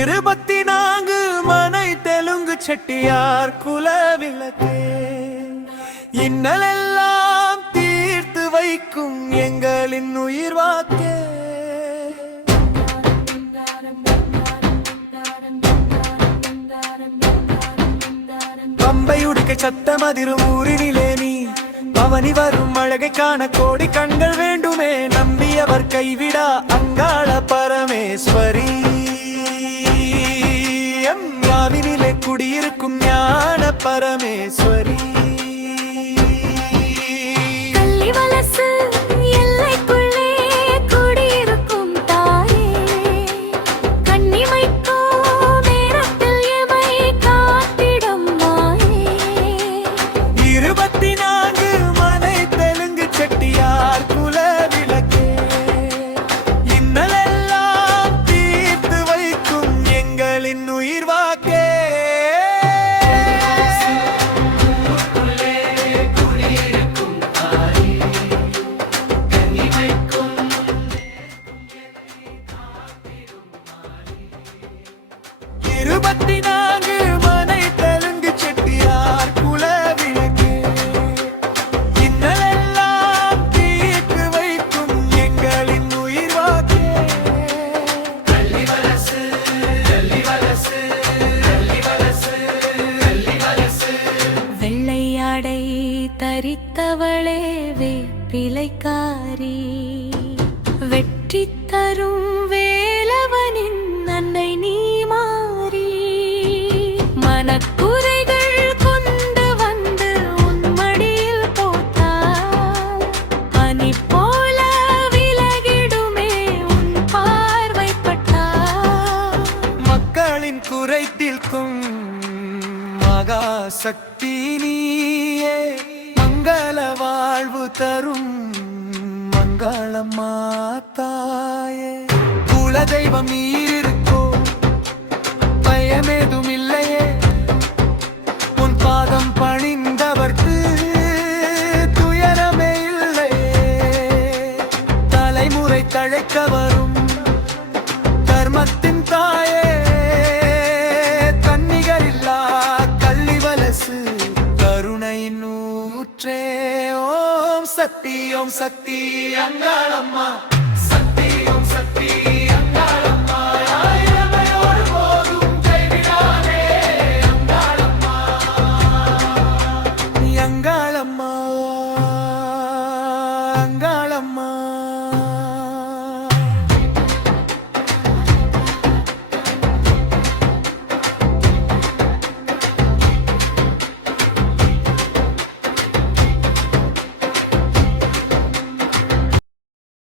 இருபத்தி நான்கு மனை தெலுங்கு செட்டியார் குல விளக்கே இன்னலெல்லாம் தீர்த்து வைக்கும் எங்களின் உயிர் வாக்கே. பம்பை உடுக்க சத்தம் அதிரும் ஊரினிலே நீ பவனி வரும் அழகை காண கோடி கண்கள் வேண்டுமே. நம்பியவர் கைவிடா அங்காள பரமேஸ்வரி. பரமேஸ்வரி வெள்ளையாடை தரித்தவளே வேப்பிலைக்காரி. வெற்றி தரும் வே மகா சக்தி நீயே. மங்கள வாழ்வு தரும் மங்கள மாத்தாயே. குலதெய்வம் ஈரிருக்கோ பயமேதும் இல்லையே உன் பாதம் பணிந்தவர்க்கு துயரமே இல்லையே. தலைமுறை தழைக்கவர் சக்தி ஓம் சக்தி அங்காளம்மா. சக்தி ஓம் சக்தி அங்காளம்மா. போதும் கைவிடாதே அங்காளம்மா. அங்காளம்மா.